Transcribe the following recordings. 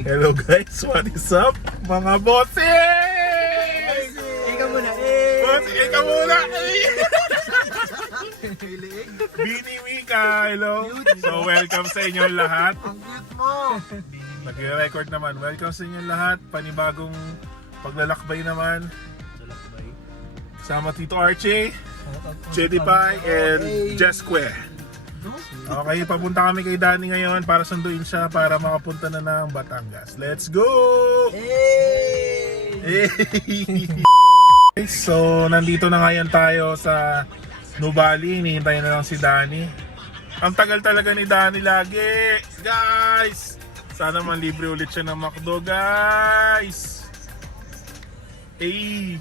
Hello guys, what is up mga bosses? Ikaw muna Boss, ikaw muna Bini Wika, hello. So welcome sa inyong lahat. Ang cute mo. Nag-record naman. Welcome sa inyong lahat. Panibagong paglalakbay naman. Kasama Tito Archie, Chedi Pai, and Jesque. Okay, papunta kami kay Danny ngayon para sunduin siya para makapunta na ng Batangas. Let's go! Hey! So, nandito na ngayon tayo sa Nuvali. Hinihintay na lang si Danny. Ang tagal talaga ni Danny lagi. Guys! Sana man libre ulit siya ng McDo, guys! Hey!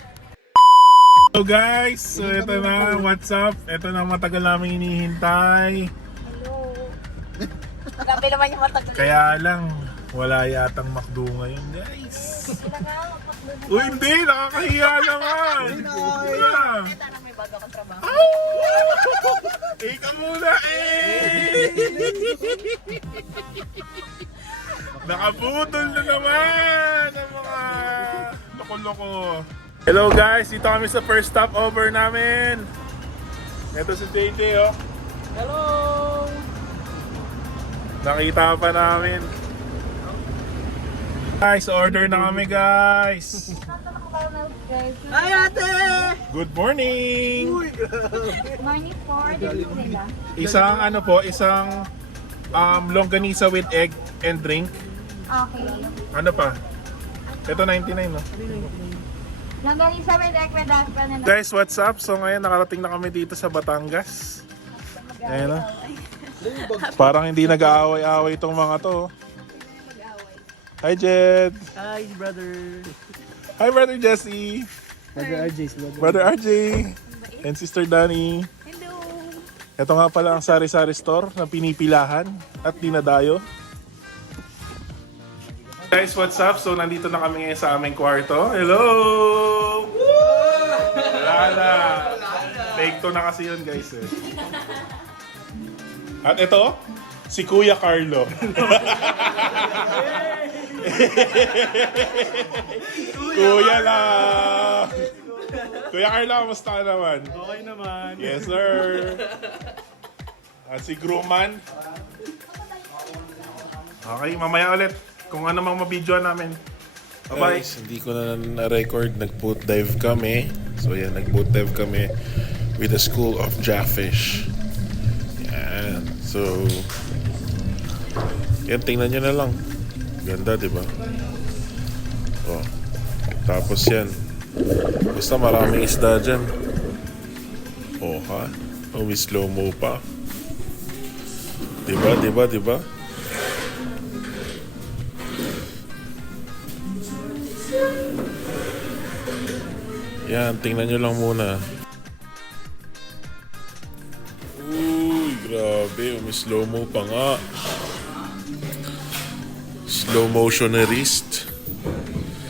So guys, so ito na, what's up? Ito na matagal namin hinihintay. Hello. Grabe naman yung matagal. Kaya lang, wala yatang McDo ngayon, guys. Uy, hindi! Nakakahiya naman! Wala! Kita na may bago akong trabaho. Ikaw muna Nakaputol na naman ang mga loko-loko. Hello guys, dito kami sa first stopover namin. Ito si JJ, oh. Hello! Nakita pa namin. Guys, order na kami, guys. Hi, ate! Good morning. Uy, grabe. Morning po, dito nila. Isang ano po, isang longganisa with egg and drink. Okay. Ano pa? Ito 99, no? Langganisa with egg with that banana. Guys, what's up? So ngayon nakarating na kami dito sa Batangas. Ayan, no? Parang hindi nag-aaway-aaway itong mga to. Hi, Jed. Hi, brother. Hi, Brother Jesse. Brother RJ. Brother RJ. And Sister Danny. Hello. Ito nga pala ang sari-sari store na pinipilahan at dinadayo. Guys, what's up? So nandito na kami ngayon sa aming kwarto. Hello! Wala na. Take two na kasi yun, guys. Eh. At ito, si Kuya Carlo. Kuya lang! Kuya Carlo, kamusta ka naman? Okay naman. Yes, sir. At si Grumman. Okay, mamaya ulit. Kung ano mang mabidyoan namin. Bye-bye. Guys, hindi ko na na-record. Nag-boat dive kami. So yan, nag-boat dive kami with the School of Jaffish. Yan. So, yan, tingnan nyo na lang. Ganda, di ba? Oh. Tapos yan. Basta maraming isda dyan. Oh, ha? Oh, may slow-mo pa. Diba, diba, diba? Yan, tingnan nyo lang muna. Uy, grabe. May slow-mo pa nga. Slow motionerist.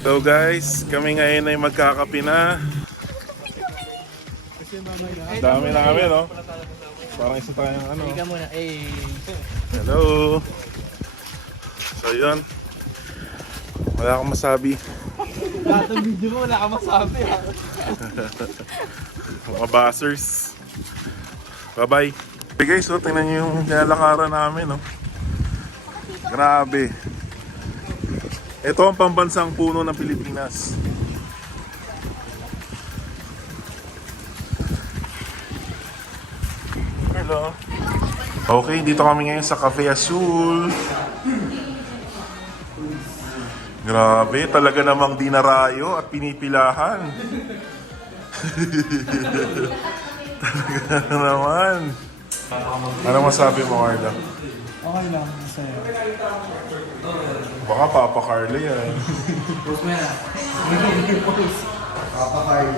So guys, kami ngayon ay magkakape na. Ang dami namin, no? Parang isa tayong ano. Ikaw muna. Hey! Hello. So yun. Wala akong masabi. Lahat ng video mo, wala ka masabi. Mga basers. Bye-bye. Okay guys, so tingnan nyo yung nilalakaran namin, no? Grabe. Ito ang pambansang puno ng Pilipinas. Hello. Okay, dito kami ngayon sa Cafe Azul. Grabe, talaga namang dinarayo at pinipilahan. Talaga naman. Ano masabi mo, Carla? Okay lang, masaya. Baka Papa Carla yan. Post mo yan. Papa Carly.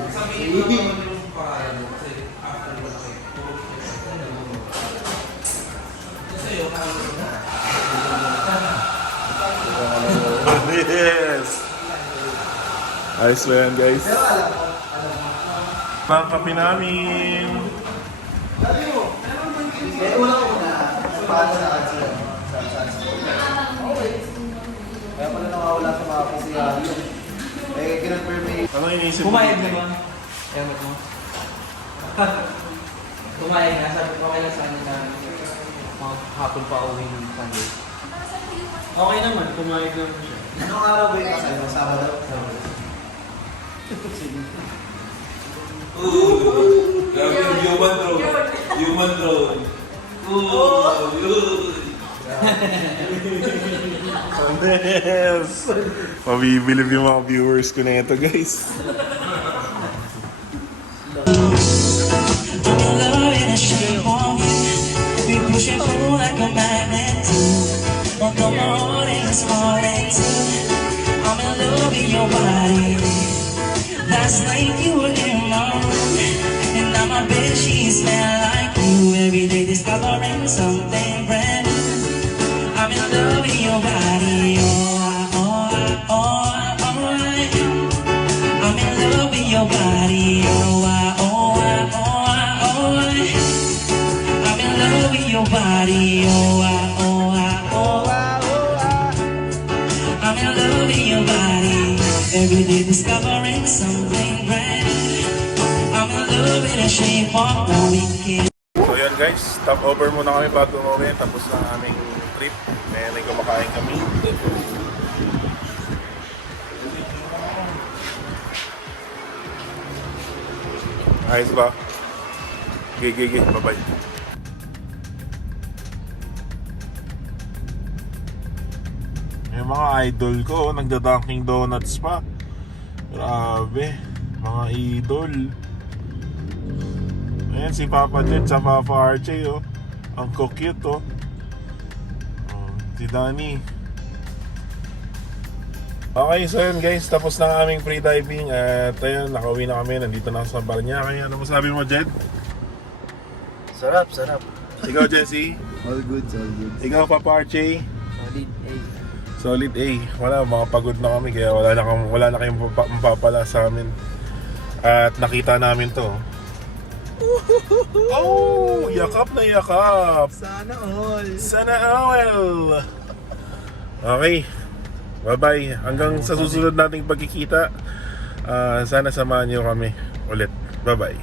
Yes! Ayos ba yan, guys? Ang kape namin. Kaya pala nakawala sa mga kasiyahan. Eh, kinonfirm eh. Ano iniisip mo? Pumayag naman. Ewan mo. Pumayag na. Sabi ko okay lang sa akin na hapon pa uwi ng Sunday. Okay naman, pumayag naman siya. Anong araw ba yung kasal mo? Sabado? Human drone. Human drone. Yes! Mabibilib yung mga viewers ko na ito, guys. We push and pull like a magnet too. Although my heart is falling too. I'm in love with your body. Last night you were in my room, and now my bed sheets smell like you. Every day discovering something brand new. I'm in love with your body. I'm in love with your body. I'm in love with your body, I'm in love with your body. Every day discovering something brand new. I'm in love with the shape of the weekend. So yun guys, stop over muna kami bago umuwi. Tapos na ang aming trip. May kumakain kami. Ayos ba? Gigi, bye-bye. Yung mga idol ko, nagda-Dunkin' Donuts pa. Grabe, mga idol. Ayan si Papa Jet sa Papa RJ, oh. Ang cute, oh. Oh, si Danny. Okay, so yun guys, tapos na ang aming free diving at ayun, nakauwi na kami, nandito na sa Parañaque. Ano masabi mo, Jed? Sarap, sarap. Ikaw, Jesse? All good, all good. Ikaw, Papa RJ? Solid A. Solid A. Wala, mga pagod na kami kaya wala na kayong mapapala sa amin. At nakita namin to. Oh, yakap na yakap. Sana all. Sana all. Okay. Bye-bye. Hanggang sa susunod nating pagkikita. Sana samahan niyo kami ulit. Bye-bye.